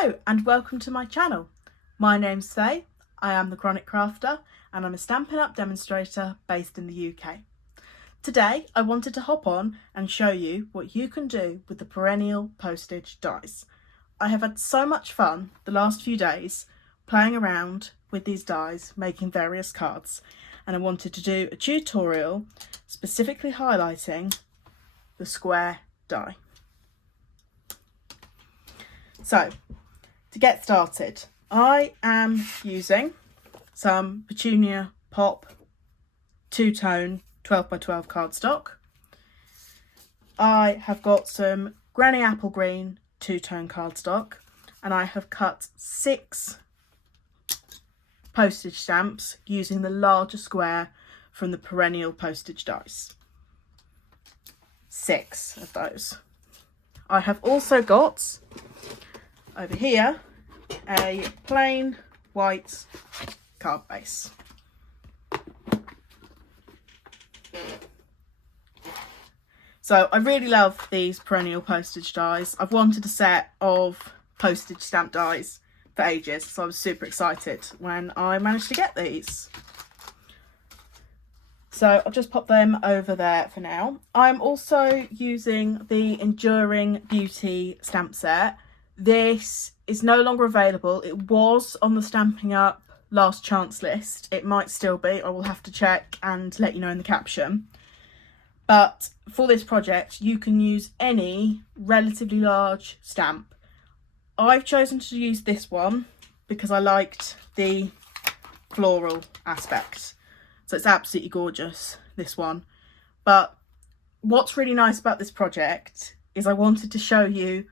Hello and welcome to my channel. My name's Faye, I am the Chronic Crafter and I'm a Stampin' Up demonstrator based in the UK. Today I wanted to hop on and show you what you can do with the Perennial Postage Dies. I have had so much fun the last few days playing around with these dies, making various cards, and I wanted to do a tutorial specifically highlighting the square die. So, to get started, I am using some Petunia Pop two-tone 12x12 cardstock. I have got some Granny Apple Green two-tone cardstock, and I have cut 6 postage stamps using the larger square from the Perennial Postage Dies. 6 of those. I have also got over here a plain white card base. So I really love these Perennial Postage Dies. I've wanted a set of postage stamp dies for ages, so I was super excited when I managed to get these. So I'll just pop them over there for now. I'm also using the Enduring Beauty stamp set. This is no longer available. It was on the Stampin' Up last chance list. It might still be. I will have to check and let you know in the caption. But for this project, you can use any relatively large stamp. I've chosen to use this one because I liked the floral aspect. So it's absolutely gorgeous, this one. But what's really nice about this project is I wanted to show you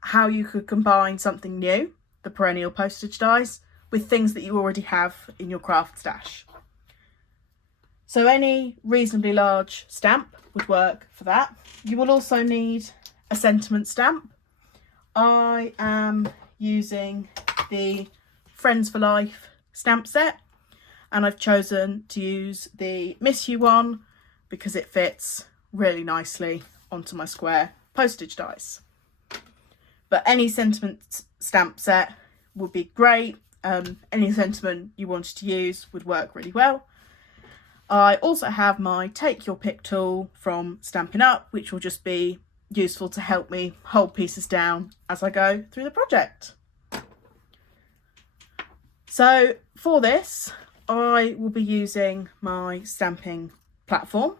how you could combine something new, the Perennial Postage Dies, with things that you already have in your craft stash. So any reasonably large stamp would work for that. You will also need a sentiment stamp. I am using the Friends for Life stamp set, and I've chosen to use the Miss You one because it fits really nicely onto my square postage dies. But any sentiment stamp set would be great. Any sentiment you wanted to use would work really well. I also have my Take Your Pick tool from Stampin' Up, which will just be useful to help me hold pieces down as I go through the project. So for this, I will be using my stamping platform.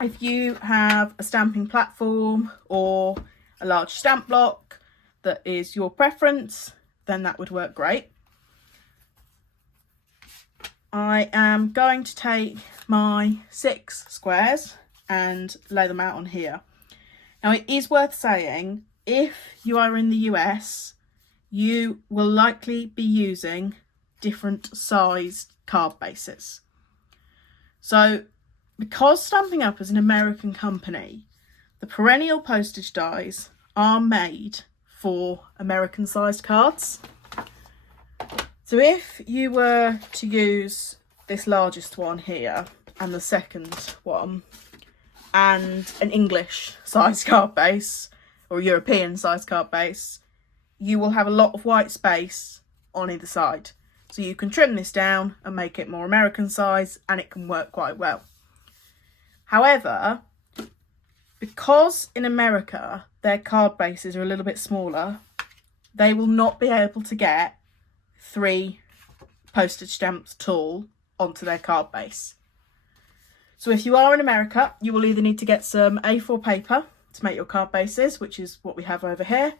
If you have a stamping platform or a large stamp block that is your preference, then that would work great. I am going to take my 6 squares and lay them out on here. Now it is worth saying, if you are in the US, you will likely be using different sized card bases. So because Stampin' Up is an American company, the Perennial Postage Dies are made for American sized cards. So if you were to use this largest one here and the second one and an English sized card base or European sized card base, you will have a lot of white space on either side. So you can trim this down and make it more American size, and it can work quite well. However, because in America their card bases are a little bit smaller, they will not be able to get 3 postage stamps tall onto their card base. So if you are in America, you will either need to get some A4 paper to make your card bases, which is what we have over here,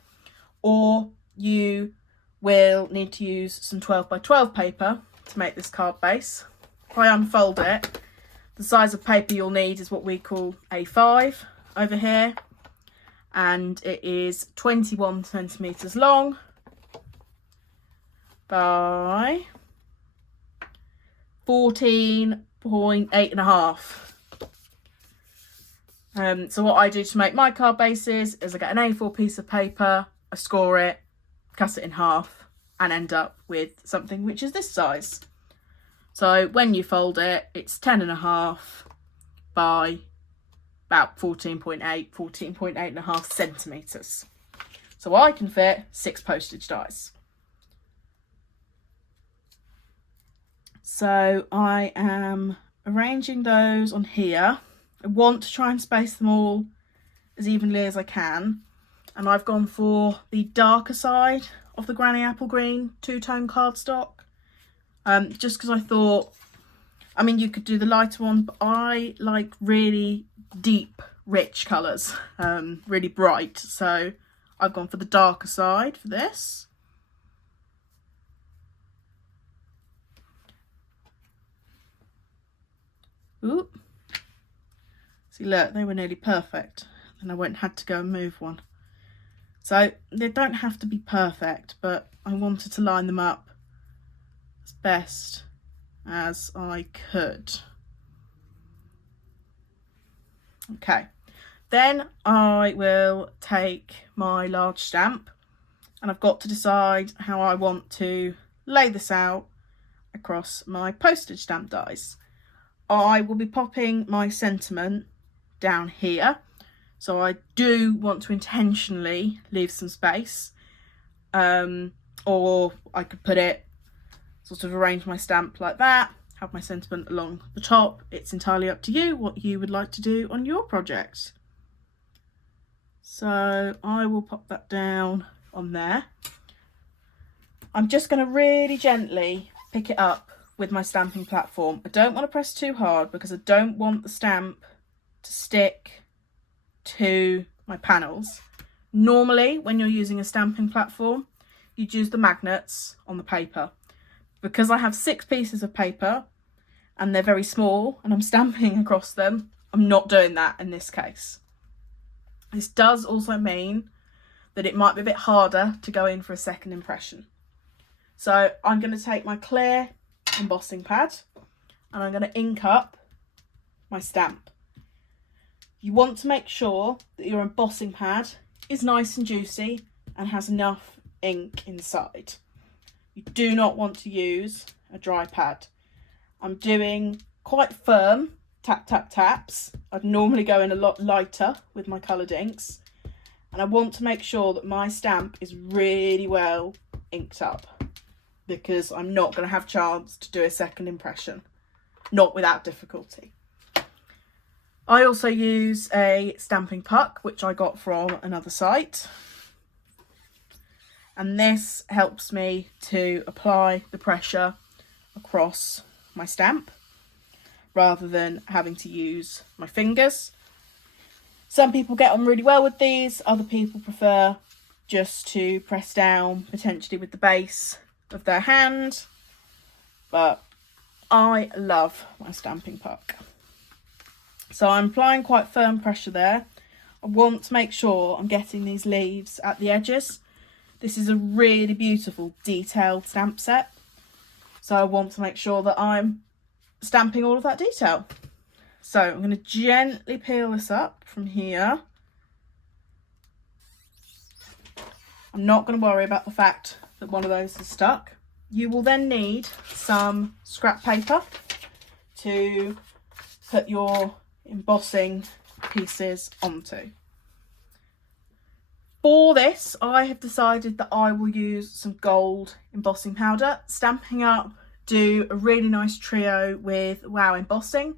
or you will need to use some 12x12 paper to make this card base. If I unfold it, the size of paper you'll need is what we call A5 over here, and it is 21 centimetres long by 14.8.5. So what I do to make my card bases is I get an A4 piece of paper, I score it, cut it in half, and end up with something which is this size. So when you fold it, it's 10.5 by about 14.8.5 centimetres. so I can fit 6 postage dies. So I am arranging those on here. I want to try and space them all as evenly as I can, and I've gone for the darker side of the Granny Apple Green two-tone cardstock, just because I thought, I mean, you could do the lighter one, but I like really deep, rich colours, really bright, so I've gone for the darker side for this. Ooh. See, look, they were nearly perfect, and I went and had to go and move one. So they don't have to be perfect, but I wanted to line them up as best as I could. Okay, then I will take my large stamp, and I've got to decide how I want to lay this out across my postage stamp dies. I will be popping my sentiment down here, so I do want to intentionally leave some space, or I could put it, sort of arrange my stamp like that, have my sentiment along the top. It's entirely up to you what you would like to do on your project. So I will pop that down on there. I'm just going to really gently pick it up with my stamping platform. I don't want to press too hard because I don't want the stamp to stick to my panels. Normally, when you're using a stamping platform, you'd use the magnets on the paper. Because I have 6 pieces of paper and they're very small and I'm stamping across them, I'm not doing that in this case. This does also mean that it might be a bit harder to go in for a second impression. So I'm going to take my clear embossing pad and I'm going to ink up my stamp. You want to make sure that your embossing pad is nice and juicy and has enough ink inside. You do not want to use a dry pad. I'm doing quite firm tap tap taps. I'd normally go in a lot lighter with my coloured inks, and I want to make sure that my stamp is really well inked up, because I'm not going to have a chance to do a second impression, not without difficulty. I also use a stamping puck, which I got from another site, and this helps me to apply the pressure across my stamp rather than having to use my fingers. Some people get on really well with these, other people prefer just to press down potentially with the base of their hand, but I love my stamping puck. So I'm applying quite firm pressure there. I want to make sure I'm getting these leaves at the edges. This is a really beautiful detailed stamp set, so I want to make sure that I'm stamping all of that detail. So I'm going to gently peel this up from here. I'm not going to worry about the fact that one of those is stuck. You will then need some scrap paper to put your embossing pieces onto. For this, I have decided that I will use some gold embossing powder. Stampin' Up do a really nice trio with Wow Embossing,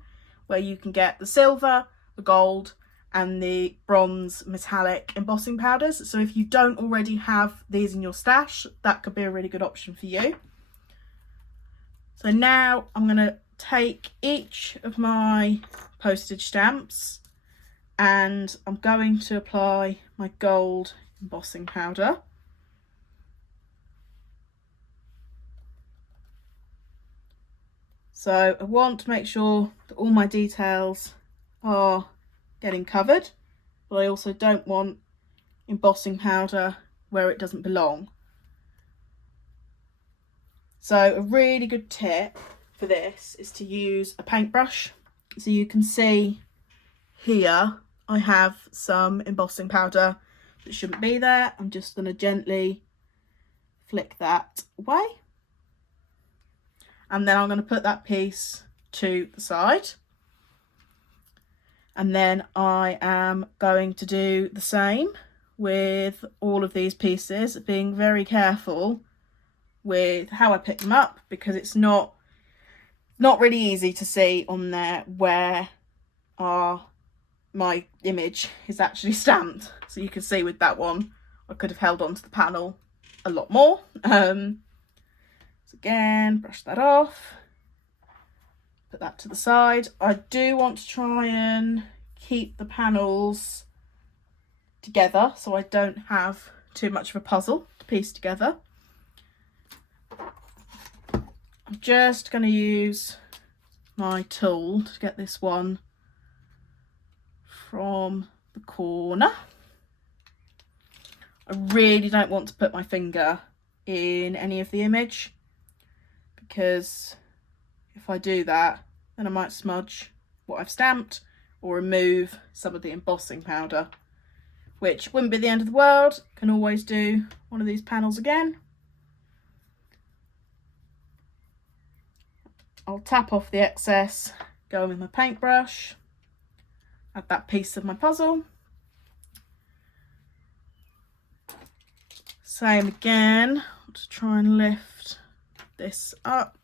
where you can get the silver, the gold and the bronze metallic embossing powders. So if you don't already have these in your stash, that could be a really good option for you. So now I'm going to take each of my postage stamps and I'm going to apply my gold embossing powder. So I want to make sure that all my details are getting covered, but I also don't want embossing powder where it doesn't belong. So a really good tip for this is to use a paintbrush. So you can see here I have some embossing powder that shouldn't be there. I'm just going to gently flick that away. And then I'm going to put that piece to the side. And then I am going to do the same with all of these pieces, being very careful with how I pick them up, because it's not really easy to see on there where my image is actually stamped. So you can see with that one, I could have held onto the panel a lot more. So again, brush that off, put that to the side. I do want to try and keep the panels together so I don't have too much of a puzzle to piece together. I'm just going to use my tool to get this one from the corner. I really don't want to put my finger in any of the image, because if I do that, then I might smudge what I've stamped or remove some of the embossing powder, which wouldn't be the end of the world. Can always do one of these panels again. I'll tap off the excess, go in with my paintbrush, add that piece of my puzzle. Same again, I'll just try and lift this up.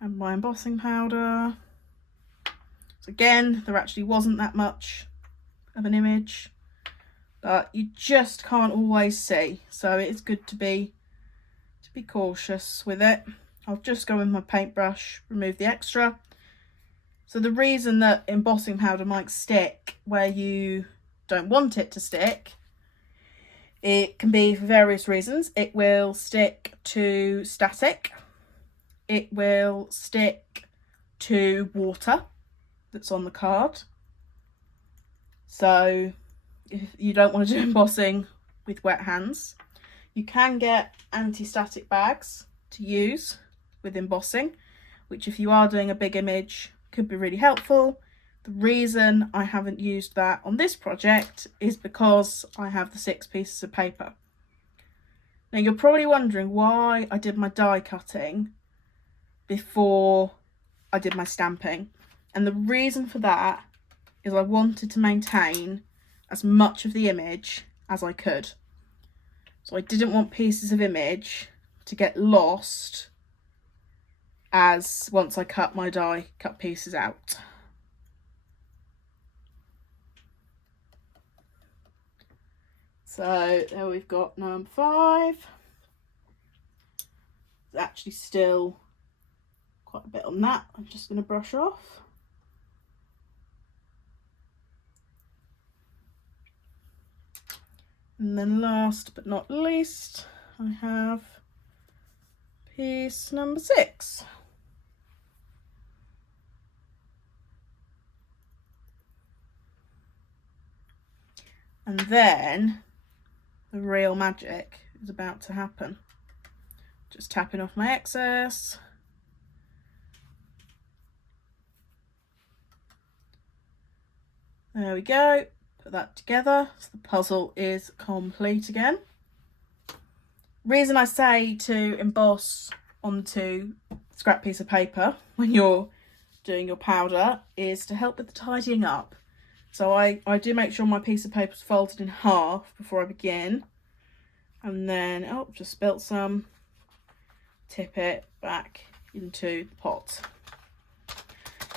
Add my embossing powder. So again, there actually wasn't that much of an image, but you just can't always see. So it's good to be cautious with it. I'll just go with my paintbrush, remove the extra. So the reason that embossing powder might stick where you don't want it to stick, it can be for various reasons. It will stick to static. It will stick to water that's on the card. So if you don't want to do embossing with wet hands, you can get anti-static bags to use with embossing, which if you are doing a big image could be really helpful. The reason I haven't used that on this project is because I have the 6 pieces of paper. Now you're probably wondering why I did my die cutting before I did my stamping, and the reason for that is I wanted to maintain as much of the image as I could. So I didn't want pieces of image to get lost as once I cut my die cut pieces out. So there we've got number 5. There's actually still quite a bit on that. I'm just going to brush off. And then last but not least, I have piece number 6. And then the real magic is about to happen. Just tapping off my excess. There we go. Put that together so the puzzle is complete again. Reason I say to emboss onto a scrap piece of paper when you're doing your powder is to help with the tidying up. So I do make sure my piece of paper is folded in half before I begin, and then just spilt some, tip it back into the pot.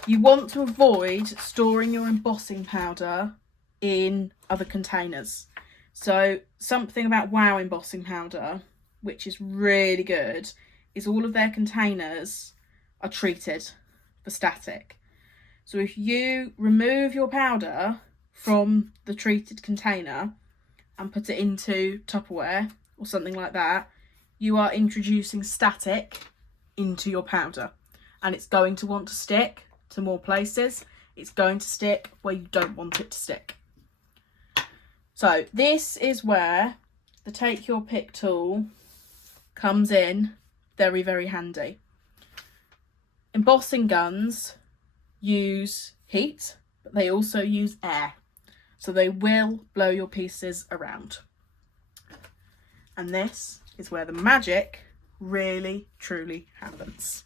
You want to avoid storing your embossing powder in other containers. So something about Wow embossing powder, which is really good, is all of their containers are treated for static. So if you remove your powder from the treated container and put it into Tupperware or something like that, you are introducing static into your powder, and it's going to want to stick to more places. It's going to stick where you don't want it to stick. So this is where the take your pick tool comes in very, very handy. Embossing guns use heat, but they also use air, so they will blow your pieces around. And this is where the magic really, truly happens.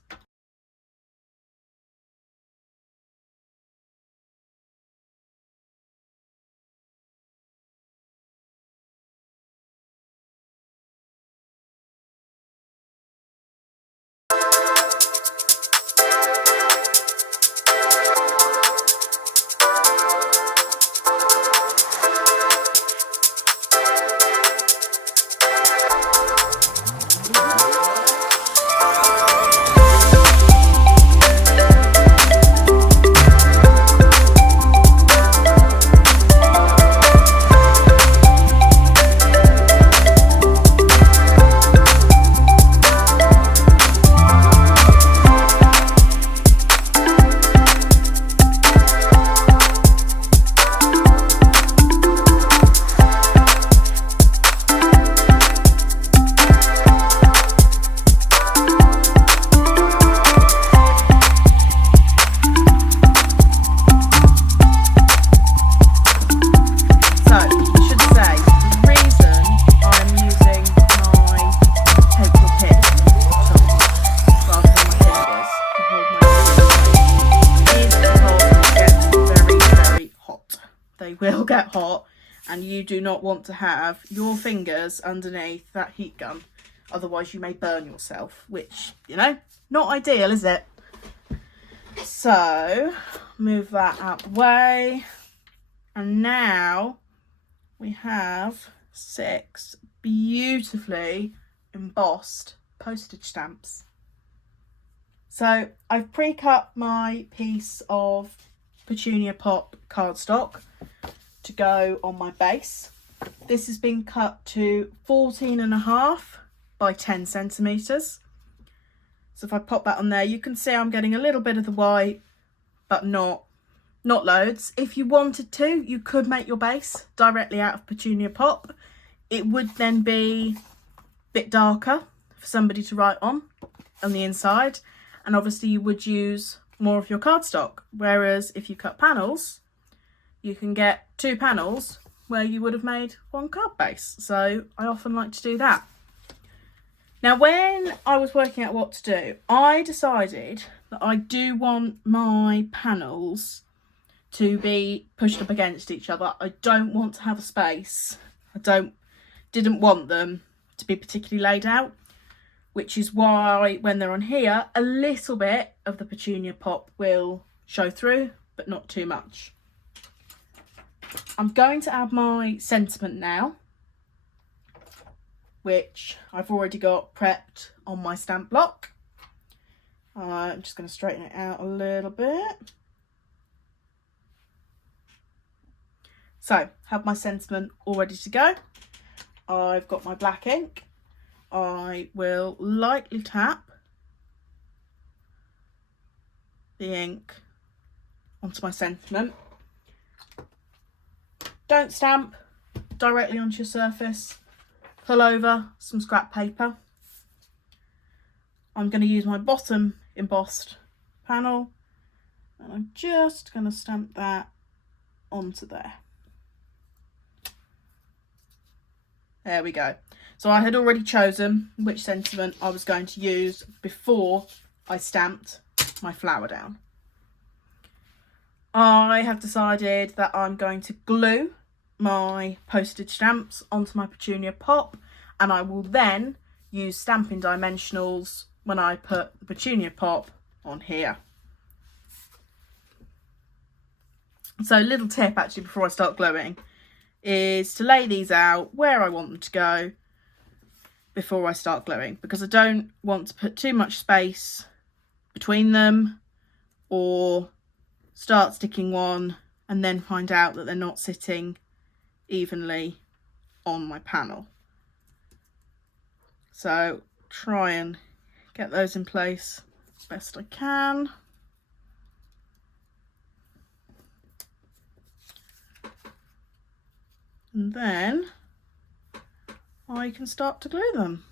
will get hot, and you do not want to have your fingers underneath that heat gun. Otherwise you may burn yourself, which, you know, not ideal, is it? So move that out the way, and now we have 6 beautifully embossed postage stamps. So I've pre-cut my piece of Petunia Pop cardstock to go on my base. This has been cut to 14.5 by 10 centimetres. So if I pop that on there, you can see I'm getting a little bit of the white, but not loads. If you wanted to, you could make your base directly out of Petunia Pop. It would then be a bit darker for somebody to write on the inside. And obviously you would use more of your cardstock. Whereas if you cut panels, you can get 2 panels where you would have made 1 card base. So I often like to do that. Now, when I was working out what to do, I decided that I do want my panels to be pushed up against each other. I don't want to have a space. Didn't want them to be particularly laid out, which is why when they're on here, a little bit of the Petunia Pop will show through, but not too much. I'm going to add my sentiment now, which I've already got prepped on my stamp block. I'm just going to straighten it out a little bit. So, have my sentiment all ready to go. I've got my black ink. I will lightly tap the ink onto my sentiment. Don't stamp directly onto your surface. Pull over some scrap paper. I'm going to use my bottom embossed panel, and I'm just going to stamp that onto there. There we go. So I had already chosen which sentiment I was going to use before I stamped my flower down. I have decided that I'm going to glue my postage stamps onto my Petunia Pop, and I will then use Stampin' Dimensionals when I put the Petunia Pop on here. So a little tip actually before I start gluing is to lay these out where I want them to go before I start gluing, because I don't want to put too much space between them or start sticking one and then find out that they're not sitting evenly on my panel. So try and get those in place as best I can. And then I can start to glue them.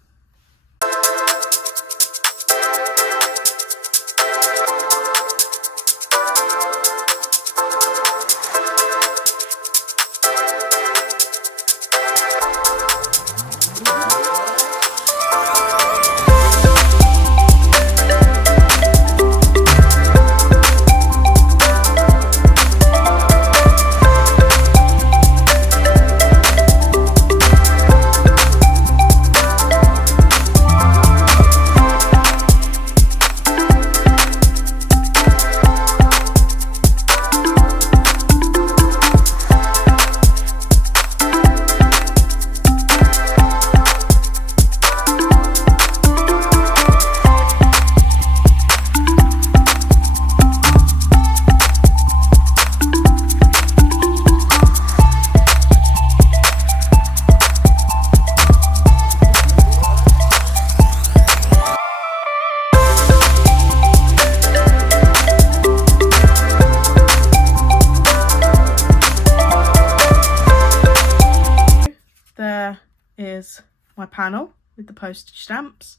Is my panel with the postage stamps.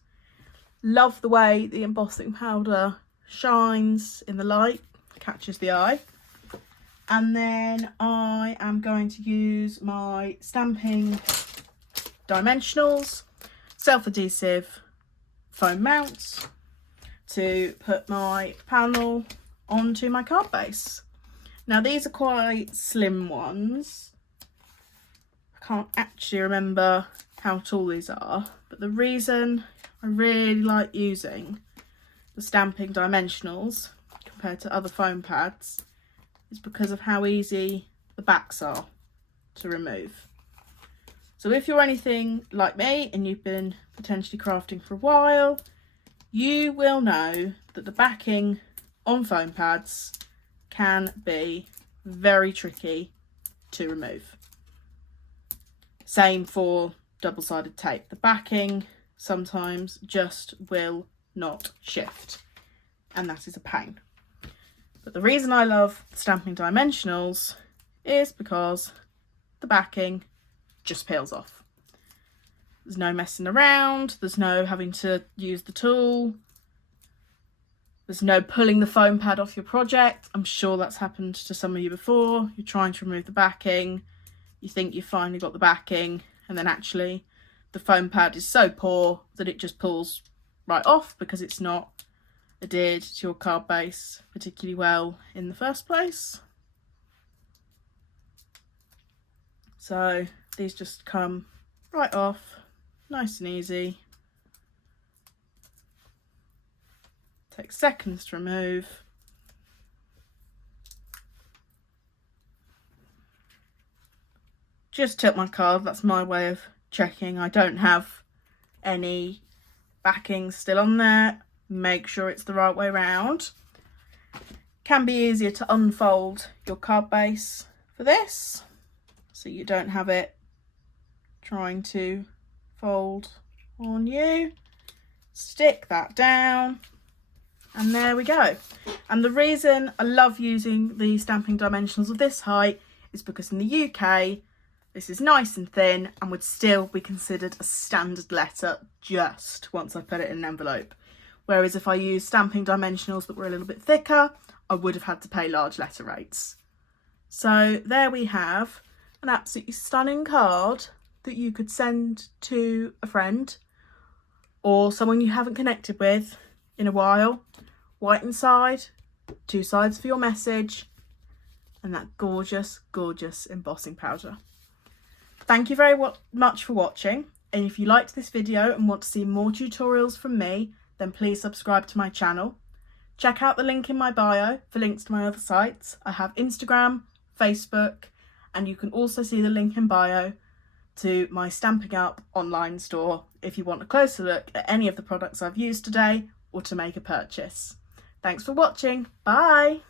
Love the way the embossing powder shines in the light, catches the eye. And then I am going to use my Stampin' Dimensionals self-adhesive foam mounts to put my panel onto my card base. Now these are quite slim ones. I can't actually remember how tall these are, but the reason I really like using the Stampin' Dimensionals compared to other foam pads is because of how easy the backs are to remove. So if you're anything like me and you've been potentially crafting for a while, you will know that the backing on foam pads can be very tricky to remove. Same for double-sided tape. The backing sometimes just will not shift, and that is a pain. But the reason I love the Stampin' Dimensionals is because the backing just peels off. There's no messing around, there's no having to use the tool, there's no pulling the foam pad off your project. I'm sure that's happened to some of you before. You're trying to remove the backing, you think you've finally got the backing, and then actually the foam pad is so poor that it just pulls right off because it's not adhered to your card base particularly well in the first place. So these just come right off, nice and easy. Takes seconds to remove. Just tilt my card, that's my way of checking I don't have any backing still on there. Make sure it's the right way round. Can be easier to unfold your card base for this, so you don't have it trying to fold on you. Stick that down, and there we go. And the reason I love using the Stampin' Dimensionals of this height is because in the UK this is nice and thin and would still be considered a standard letter just once I put it in an envelope. Whereas if I use Stampin' Dimensionals that were a little bit thicker, I would have had to pay large letter rates. So there we have an absolutely stunning card that you could send to a friend or someone you haven't connected with in a while. White inside, two sides for your message, and that gorgeous, gorgeous embossing powder. Thank you very much for watching, and if you liked this video and want to see more tutorials from me, then please subscribe to my channel. Check out the link in my bio for links to my other sites. I have Instagram, Facebook, and you can also see the link in bio to my Stampin' Up online store if you want a closer look at any of the products I've used today or to make a purchase. Thanks for watching. Bye!